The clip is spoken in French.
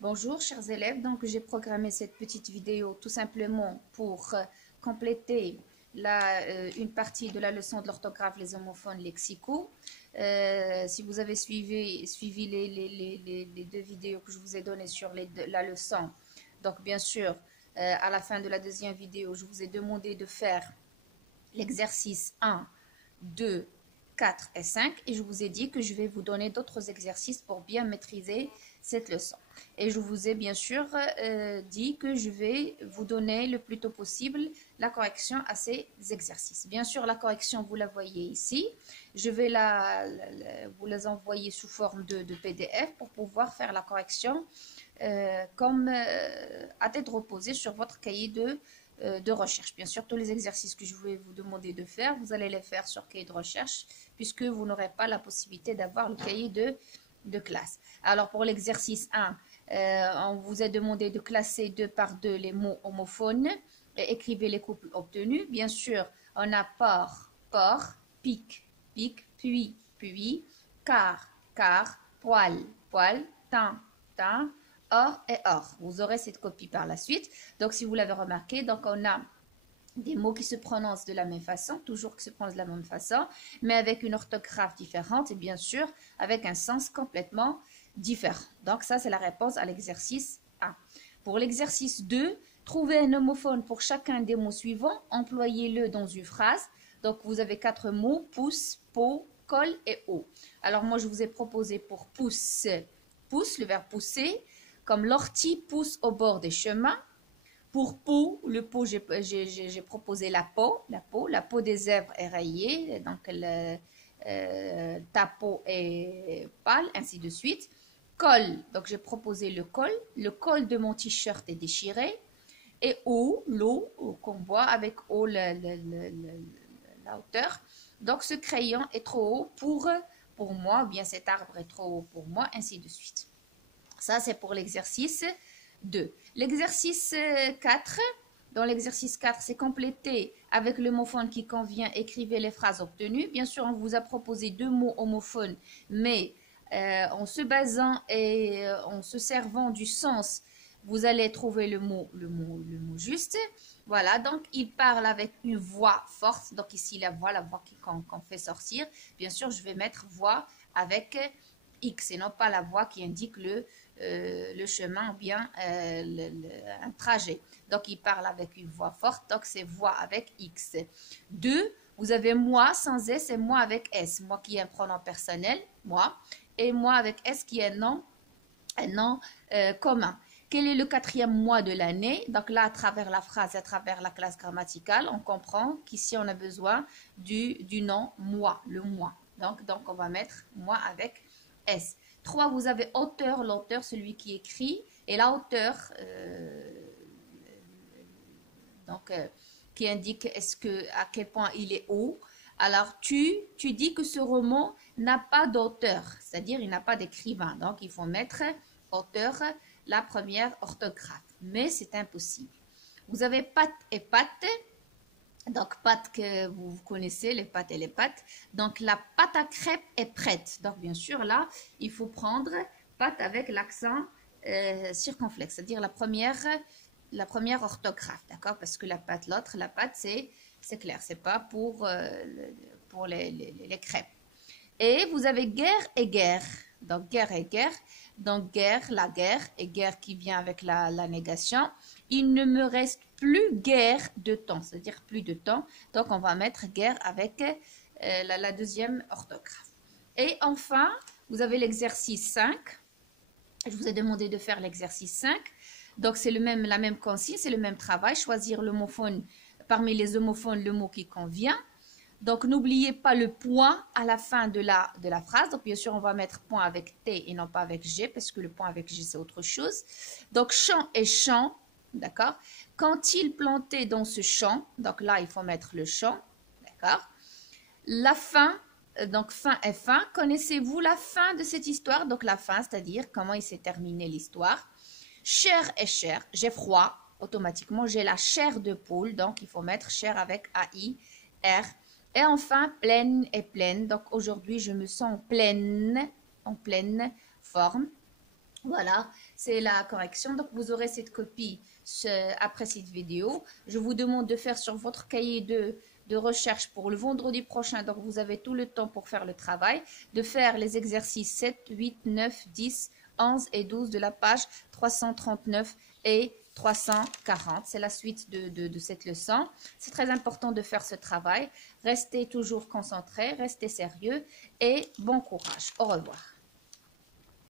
Bonjour chers élèves, donc j'ai programmé cette petite vidéo tout simplement pour compléter une partie de la leçon de l'orthographe, les homophones lexicaux. Si vous avez suivi les deux vidéos que je vous ai données sur la leçon, donc bien sûr, à la fin de la deuxième vidéo, je vous ai demandé de faire l'exercice 1, 2, 4 et 5 et je vous ai dit que je vais vous donner d'autres exercices pour bien maîtriser cette leçon. Et je vous ai bien sûr dit que je vais vous donner le plus tôt possible la correction à ces exercices. Bien sûr, la correction, vous la voyez ici. Je vais vous les envoyer sous forme de PDF pour pouvoir faire la correction comme à tête reposée sur votre cahier de recherche. Bien sûr, tous les exercices que je vais vous demander de faire, vous allez les faire sur cahier de recherche puisque vous n'aurez pas la possibilité d'avoir le cahier de classe. Alors, pour l'exercice 1, on vous a demandé de classer 2 par 2 les mots homophones et écrivez les couples obtenus. Bien sûr, on a port, pic, puis, car, poil, teint, or et or. Vous aurez cette copie par la suite. Donc, si vous l'avez remarqué, donc on a des mots qui se prononcent de la même façon, toujours qui se prononcent de la même façon, mais avec une orthographe différente et bien sûr avec un sens complètement différent. Donc ça, c'est la réponse à l'exercice 1. Pour l'exercice 2, trouvez un homophone pour chacun des mots suivants, employez-le dans une phrase. Donc vous avez 4 mots, pouce, pot, colle et eau. Alors moi, je vous ai proposé pour pouce, le verbe pousser, comme l'ortie pousse au bord des chemins. Pour peau, le pot, j'ai proposé la peau des zèbres est rayée, donc ta peau est pâle, ainsi de suite. Col, donc j'ai proposé le col de mon t-shirt est déchiré. Et l'eau qu'on boit avec eau la hauteur. Donc ce crayon est trop haut pour moi, ou bien cet arbre est trop haut pour moi, ainsi de suite. Ça, c'est pour l'exercice 2. L'exercice 4, dans l'exercice 4, c'est complété avec l'homophone qui convient, écrivez les phrases obtenues. Bien sûr, on vous a proposé 2 mots homophones, mais en se basant et en se servant du sens, vous allez trouver le mot juste. Voilà, donc il parle avec une voix forte. Donc ici, la voix qu'on fait sortir. Bien sûr, je vais mettre voix avec X et non pas la voix qui indique le chemin ou bien un trajet. Donc, il parle avec une voix forte, donc c'est voix avec X. 2, vous avez moi sans S et moi avec S. Moi qui est un pronom personnel, moi, et moi avec S qui est un nom commun. Quel est le 4e mois de l'année? Donc là, à travers la phrase, à travers la classe grammaticale, on comprend qu'ici, on a besoin du nom moi, le mois. Donc, on va mettre moi avec S. 3, vous avez auteur, l'auteur, celui qui écrit, et la hauteur, qui indique à quel point il est haut. Alors, tu dis que ce roman n'a pas d'auteur, c'est-à-dire il n'a pas d'écrivain. Donc, il faut mettre auteur, la première orthographe. Mais c'est impossible. Vous avez pâte et pâte. Donc, pâte que vous connaissez, les pâtes et les pâtes. Donc, la pâte à crêpes est prête. Donc, bien sûr, là, il faut prendre pâte avec l'accent circonflexe, c'est-à-dire la première orthographe, d'accord? Parce que la pâte, c'est clair, c'est pas pour les crêpes. Et vous avez guerre et guerre. Donc, guerre et guerre. Donc, guerre, la guerre, et guerre qui vient avec la négation. Il ne me reste plus guère de temps, c'est-à-dire plus de temps. Donc, on va mettre guerre avec la deuxième orthographe. Et enfin, vous avez l'exercice 5. Je vous ai demandé de faire l'exercice 5. Donc, c'est la même consigne, c'est le même travail. Choisir l'homophone, parmi les homophones, le mot qui convient. Donc, n'oubliez pas le point à la fin de la phrase. Donc, bien sûr, on va mettre point avec T et non pas avec G, parce que le point avec G, c'est autre chose. Donc, champ et champ, d'accord? Quand il plantait dans ce champ, donc là, il faut mettre le champ, d'accord? La fin, donc fin et fin. Connaissez-vous la fin de cette histoire? Donc, la fin, c'est-à-dire comment il s'est terminé l'histoire. Chair et chair, j'ai froid, automatiquement, j'ai la chair de poule, donc il faut mettre chair avec A-I-R. Et enfin, pleine et pleine. Donc aujourd'hui, je me sens en pleine forme. Voilà, c'est la correction. Donc, vous aurez cette copie après cette vidéo. Je vous demande de faire sur votre cahier de recherche pour le vendredi prochain. Donc, vous avez tout le temps pour faire le travail. De faire les exercices 7, 8, 9, 10, 11 et 12 de la page 339 et 340. C'est la suite de cette leçon. C'est très important de faire ce travail. Restez toujours concentrés, restez sérieux et bon courage. Au revoir.